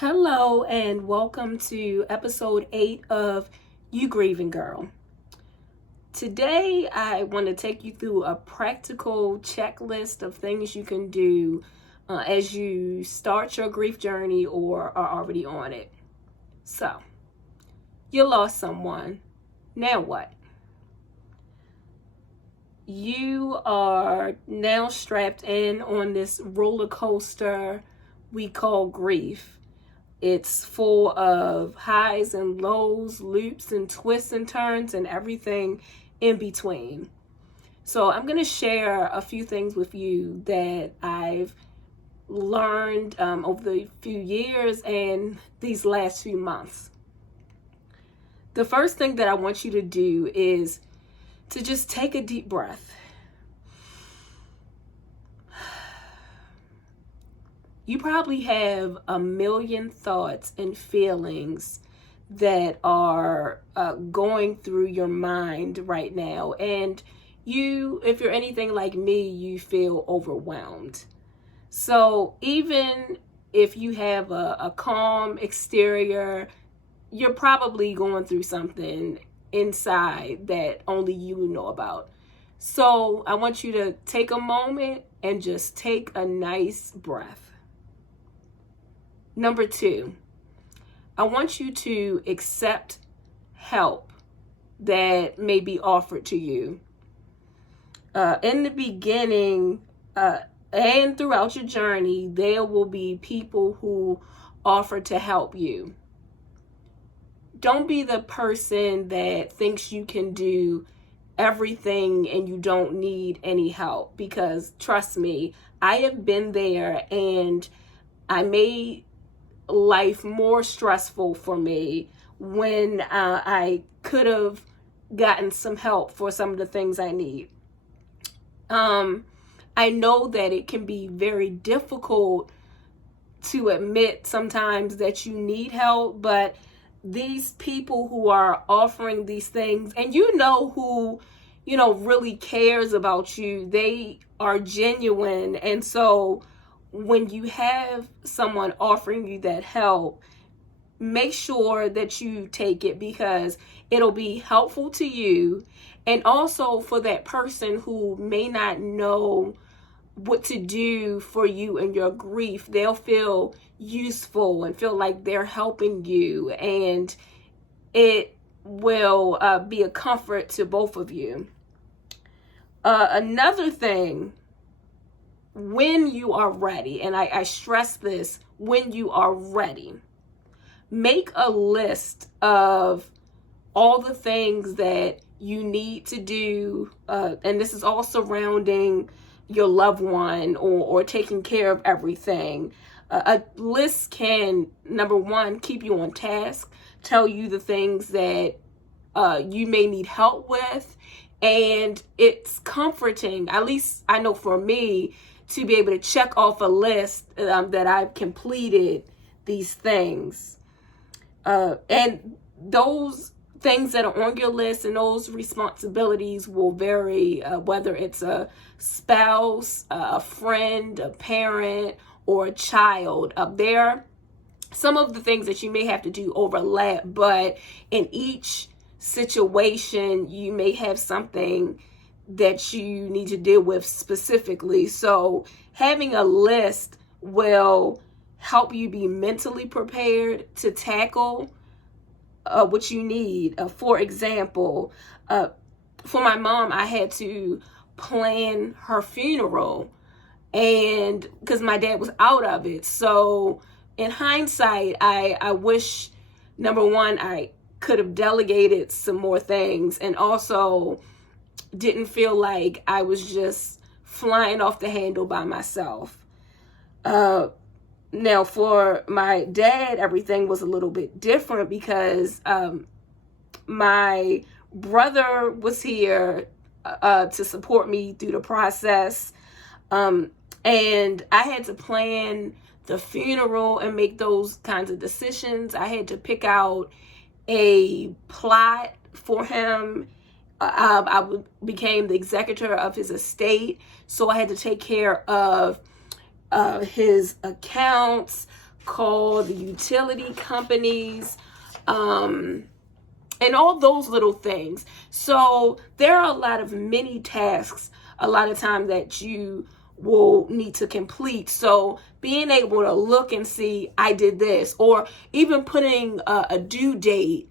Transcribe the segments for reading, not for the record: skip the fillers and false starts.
Hello and welcome to episode 8 of You Grieving Girl. Today I want to take you through a practical checklist of things you can do as you start your grief journey or are already on it. So, you lost someone. Now what? You are now strapped in on this roller coaster we call grief. It's full of highs and lows, loops and twists and turns, and everything in between. So I'm going to share a few things with you that I've learned over the few years and these last few months. The first thing that I want you to do is to just take a deep breath. You probably have a million thoughts and feelings that are going through your mind right now. And you, if you're anything like me, you feel overwhelmed. So even if you have a calm exterior, you're probably going through something inside that only you know about. So I want you to take a moment and just take a nice breath. Number 2, I want you to accept help that may be offered to you. In the beginning and throughout your journey, there will be people who offer to help you. Don't be the person that thinks you can do everything and you don't need any help, because trust me, I have been there and I made life more stressful for me when I could have gotten some help for some of the things I need. I know that it can be very difficult to admit sometimes that you need help, but these people who are offering these things, and who really cares about you, they are genuine. And so when you have someone offering you that help, make sure that you take it, because it'll be helpful to you, and also for that person who may not know what to do for you in your grief. They'll feel useful and feel like they're helping you, and it will be a comfort to both of you. Another thing, when you are ready, and I stress this, when you are ready, make a list of all the things that you need to do, and this is all surrounding your loved one or taking care of everything. A list can, number 1, keep you on task, tell you the things that you may need help with, and it's comforting, at least I know for me, to be able to check off a list that I've completed these things. And those things that are on your list and those responsibilities will vary, whether it's a spouse, a friend, a parent, or a child. There, some of the things that you may have to do overlap, but in each situation, you may have something that you need to deal with specifically. So having a list will help you be mentally prepared to tackle what you need. For example, for my mom, I had to plan her funeral, and because my dad was out of it. So in hindsight, I wish, number 1, I could have delegated some more things, and also didn't feel like I was just flying off the handle by myself. Now for my dad, everything was a little bit different, because my brother was here to support me through the process. And I had to plan the funeral and make those kinds of decisions. I had to pick out a plot for him. I became the executor of his estate, so I had to take care of his accounts, call the utility companies, and all those little things. So there are a lot of mini tasks a lot of time that you will need to complete. So being able to look and see, I did this, or even putting a due date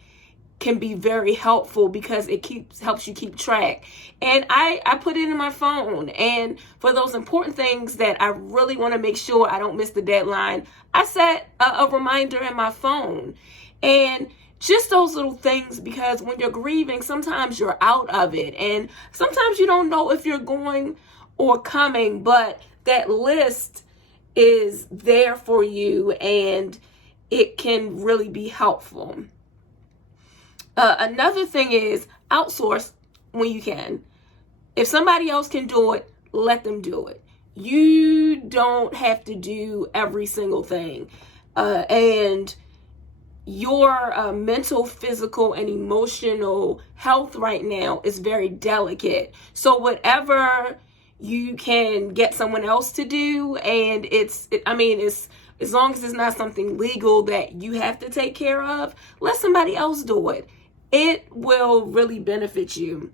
can be very helpful because it helps you keep track. And I put it in my phone, and for those important things that I really want to make sure I don't miss the deadline, I set a reminder in my phone. And just those little things, because when you're grieving, sometimes you're out of it, and sometimes you don't know if you're going or coming, but that list is there for you, and it can really be helpful. Another thing is outsource when you can. If somebody else can do it, let them do it. You don't have to do every single thing. And your mental, physical, and emotional health right now is very delicate. So whatever you can get someone else to do, and it's as long as it's not something legal that you have to take care of, let somebody else do it. It will really benefit you.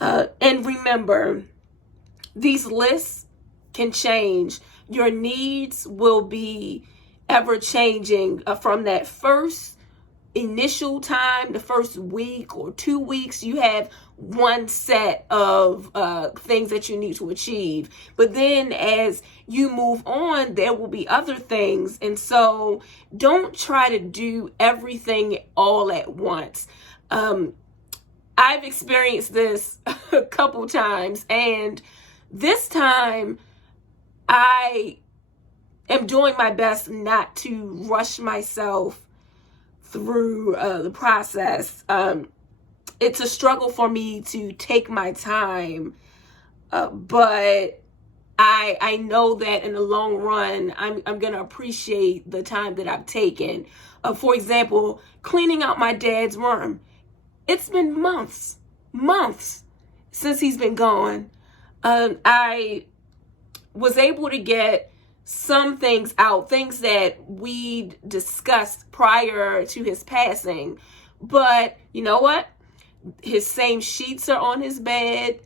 And remember, these lists can change. Your needs will be ever changing from that first initial time, the first week or 2 weeks. You have one set of things that you need to achieve. But then as you move on, there will be other things. And so don't try to do everything all at once. I've experienced this a couple times, and this time I am doing my best not to rush myself through the process. It's a struggle for me to take my time, but I know that in the long run, I'm going to appreciate the time that I've taken. For example, cleaning out my dad's room. It's been months since he's been gone. I was able to get some things out, things that we discussed prior to his passing. But you know what? His same sheets are on his bed.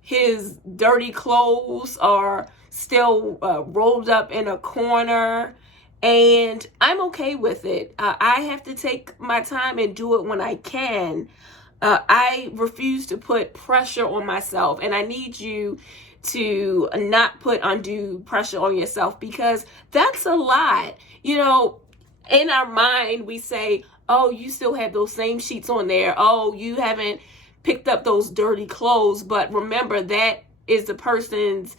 His dirty clothes are still rolled up in a corner. And I'm okay with it. I have to take my time and do it when I can. I refuse to put pressure on myself. And I need you to not put undue pressure on yourself, because that's a lot. You know, in our mind, we say, oh, you still have those same sheets on there. Oh, you haven't picked up those dirty clothes. But remember, that is the person's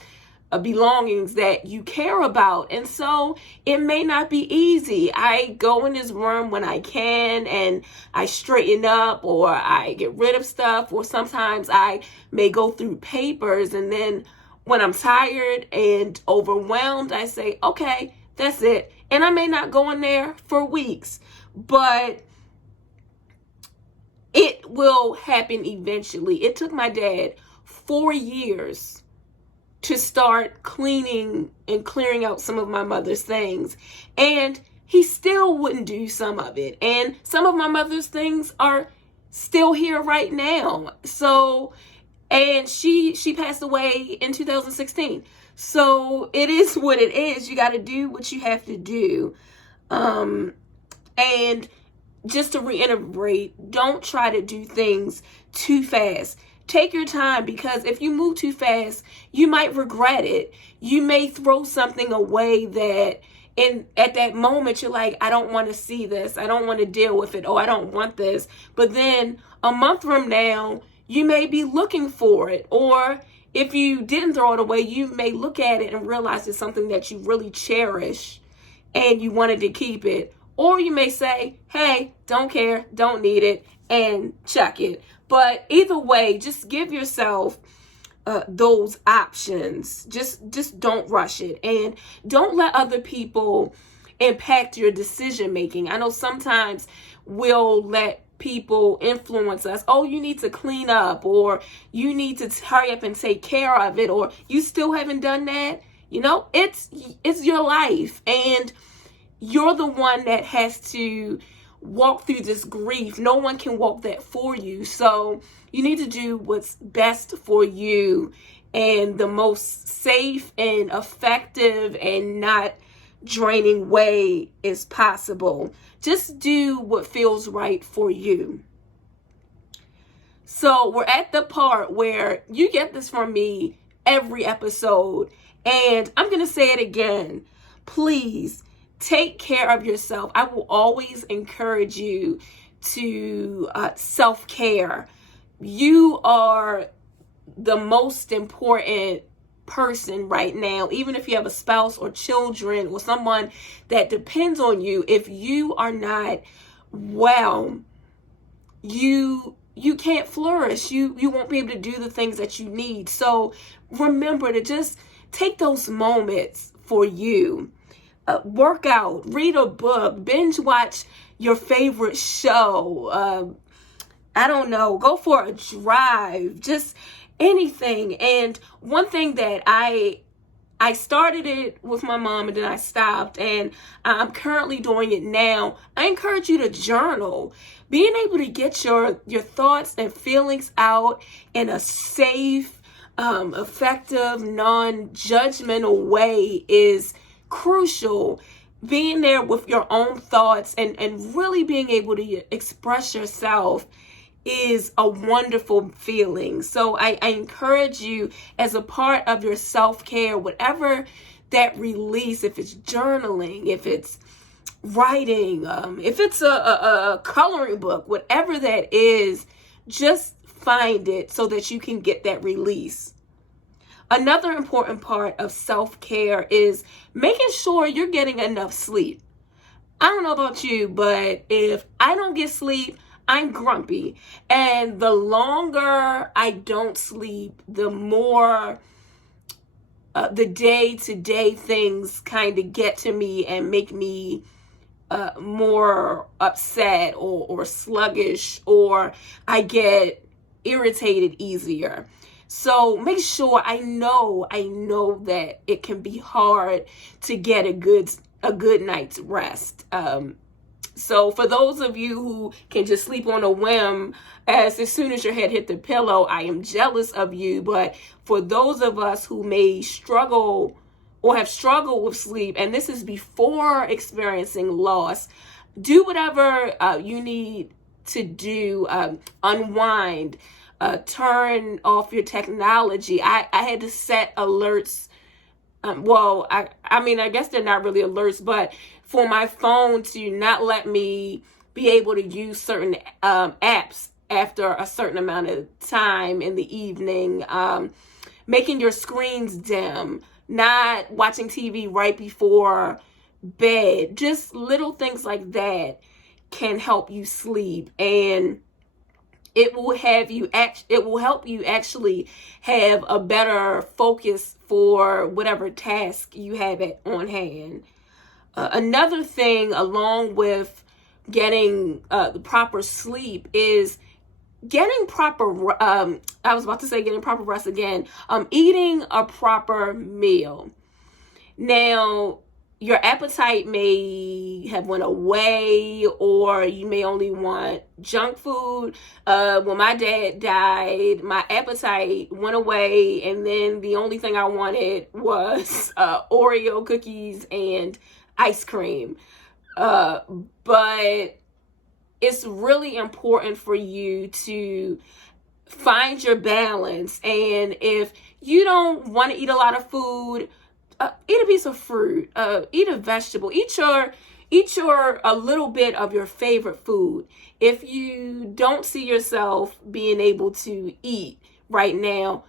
belongings that you care about. And so it may not be easy. I go in his room when I can, and I straighten up, or I get rid of stuff, or sometimes I may go through papers, and then when I'm tired and overwhelmed, I say, okay, that's it. And I may not go in there for weeks, but it will happen eventually. It took my dad 4 years to start cleaning and clearing out some of my mother's things. And he still wouldn't do some of it. And some of my mother's things are still here right now. So, and she passed away in 2016. So it is what it is. You got to do what you have to do. And just to reiterate, don't try to do things too fast. Take your time, because if you move too fast, you might regret it. You may throw something away that at that moment you're like, I don't want to see this. I don't want to deal with it. Oh, I don't want this. But then a month from now, you may be looking for it. Or if you didn't throw it away, you may look at it and realize it's something that you really cherish and you wanted to keep it. Or you may say, hey, don't care, don't need it, and chuck it. But either way, just give yourself those options. Just don't rush it. And don't let other people impact your decision making. I know sometimes we'll let people influence us. Oh, you need to clean up, or you need to hurry up and take care of it, or you still haven't done that. You know, it's your life, and you're the one that has to walk through this grief. No one can walk that for you. So you need to do what's best for you, and the most safe and effective and not draining way is possible. Just do what feels right for you. So we're at the part where you get this from me every episode, and I'm going to say it again. Please take care of yourself. I will always encourage you to self-care. You are the most important person right now. Even if you have a spouse or children or someone that depends on you, if you are not well, you can't flourish. You won't be able to do the things that you need. So remember to just take those moments for you. Work out, read a book, binge watch your favorite show. I don't know, go for a drive, just anything. And one thing that I started it with my mom and then I stopped, and I'm currently doing it now. I encourage you to journal. Being able to get your thoughts and feelings out in a safe, effective, non-judgmental way is crucial. Being there with your own thoughts and really being able to express yourself is a wonderful feeling. So I encourage you, as a part of your self-care, whatever that release, if it's journaling, if it's writing, if it's a coloring book, whatever that is, just find it so that you can get that release. Another important part of self-care is making sure you're getting enough sleep. I don't know about you, but if I don't get sleep, I'm grumpy. And the longer I don't sleep, the more the day-to-day things kind of get to me and make me more upset or sluggish, or I get irritated easier. So make sure, I know that it can be hard to get a good night's rest. So for those of you who can just sleep on a whim as soon as your head hit the pillow, I am jealous of you. But for those of us who may struggle or have struggled with sleep, and this is before experiencing loss, do whatever you need to do. Unwind. Turn off your technology. I had to set alerts. I guess they're not really alerts, but for my phone to not let me be able to use certain apps after a certain amount of time in the evening, making your screens dim, not watching TV right before bed, just little things like that can help you sleep, and it will help you actually have a better focus for whatever task you have on hand. Another thing, along with getting the proper sleep, is getting proper getting proper rest again. Eating a proper meal. Now, your appetite may have went away, or you may only want junk food. When my dad died, my appetite went away, and then the only thing I wanted was Oreo cookies and ice cream. But it's really important for you to find your balance. And if you don't want to eat a lot of food, eat a piece of fruit, eat a vegetable, eat your a little bit of your favorite food. If you don't see yourself being able to eat right now,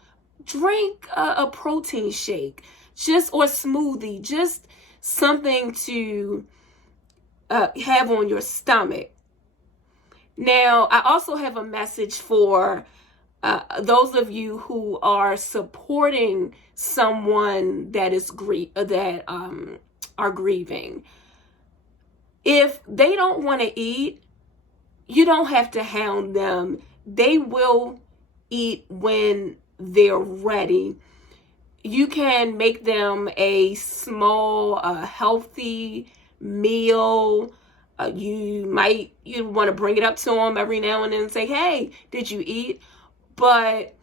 drink a protein shake, or a smoothie, just something to have on your stomach. Now, I also have a message for those of you who are supporting someone that is are grieving. If they don't want to eat, you don't have to hound them. They will eat when they're ready. you can make them a small, healthy meal. You want to bring it up to them every now and then and say, hey, did you eat? But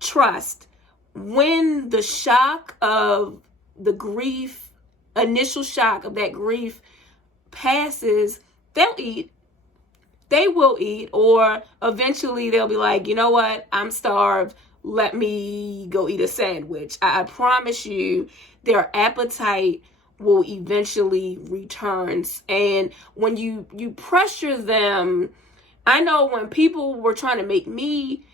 trust, when the shock of the grief, initial shock of that grief passes, they'll eat. They will eat, or eventually they'll be like, you know what? I'm starved. Let me go eat a sandwich. I promise you, their appetite will eventually return. And when you pressure them, I know when people were trying to make me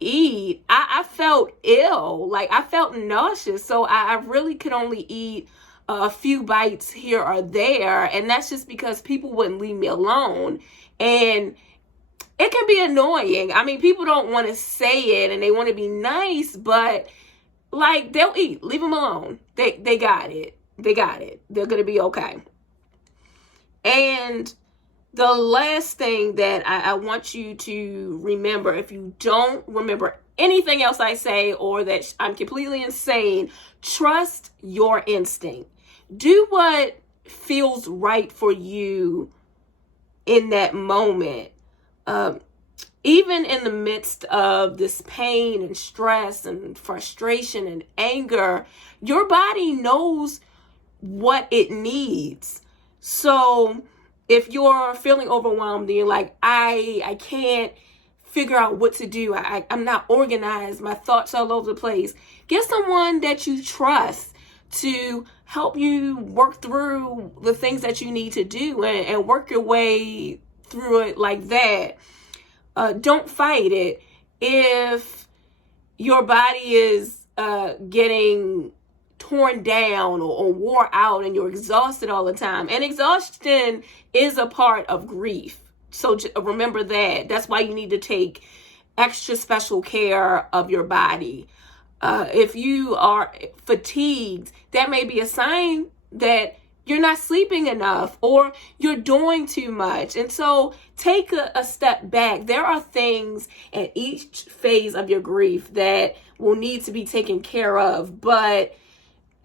eat, I felt ill. Like, I felt nauseous. So I really could only eat a few bites here or there. And that's just because people wouldn't leave me alone. And it can be annoying. I mean, people don't want to say it and they want to be nice, but like, they'll eat. Leave them alone. They got it. They got it. They're going to be okay. And the last thing that I want you to remember, if you don't remember anything else I say, or that I'm completely insane, trust your instinct. Do what feels right for you in that moment. Even in the midst of this pain and stress and frustration and anger, your body knows what it needs. So if you're feeling overwhelmed and you're like, I can't figure out what to do, I'm not organized, my thoughts all over the place, get someone that you trust to help you work through the things that you need to do and work your way through it like that. Don't fight it. If your body is getting torn down or wore out and you're exhausted all the time, and exhaustion is a part of grief. So remember that. That's why you need to take extra special care of your body. If you are fatigued, that may be a sign that you're not sleeping enough or you're doing too much. And so take a step back. There are things at each phase of your grief that will need to be taken care of, but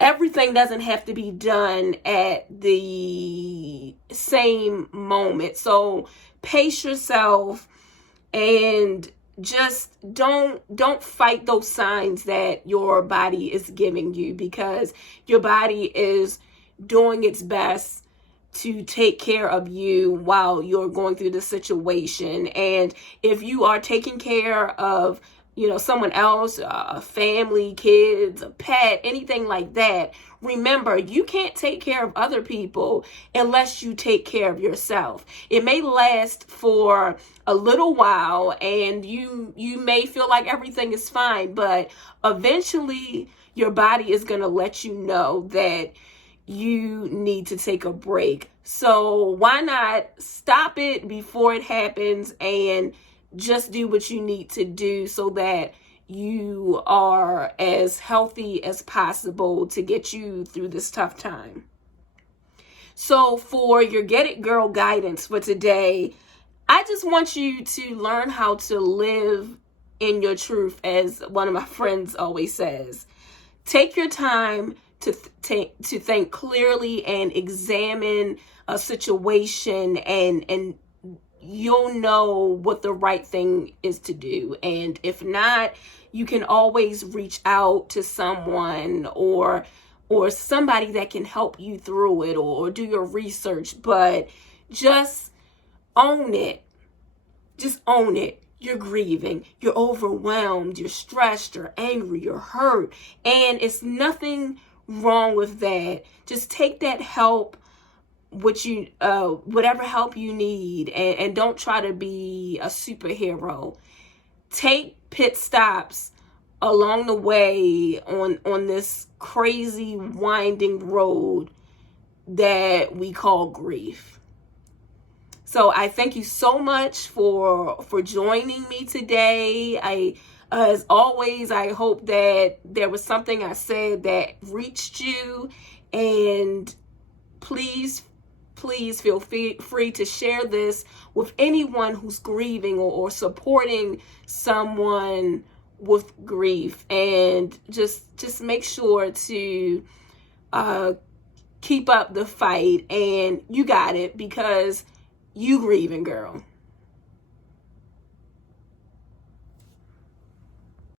everything doesn't have to be done at the same moment. So pace yourself and just don't fight those signs that your body is giving you, because your body is doing its best to take care of you while you're going through the situation. And if you are taking care of, someone else, a family, kids, a pet, anything like that, remember, you can't take care of other people unless you take care of yourself. It may last for a little while and you may feel like everything is fine, but eventually your body is going to let you know that you need to take a break. So why not stop it before it happens and just do what you need to do so that you are as healthy as possible to get you through this tough time. So for your Get It Girl guidance for today, I just want you to learn how to live in your truth, as one of my friends always says. Take your time to think clearly and examine a situation, and you'll know what the right thing is to do. And if not, you can always reach out to someone or somebody that can help you through it, or do your research. But just own it. Just own it. You're grieving, you're overwhelmed, you're stressed, you're angry, you're hurt, and it's nothing wrong with that. Just take that help, whatever help you need, and don't try to be a superhero. Take pit stops along the way on this crazy winding road that we call grief. So I thank you so much for joining me today. As always, I hope that there was something I said that reached you, and please feel free to share this with anyone who's grieving or supporting someone with grief, and just make sure to keep up the fight, and you got it, because you grieving, girl.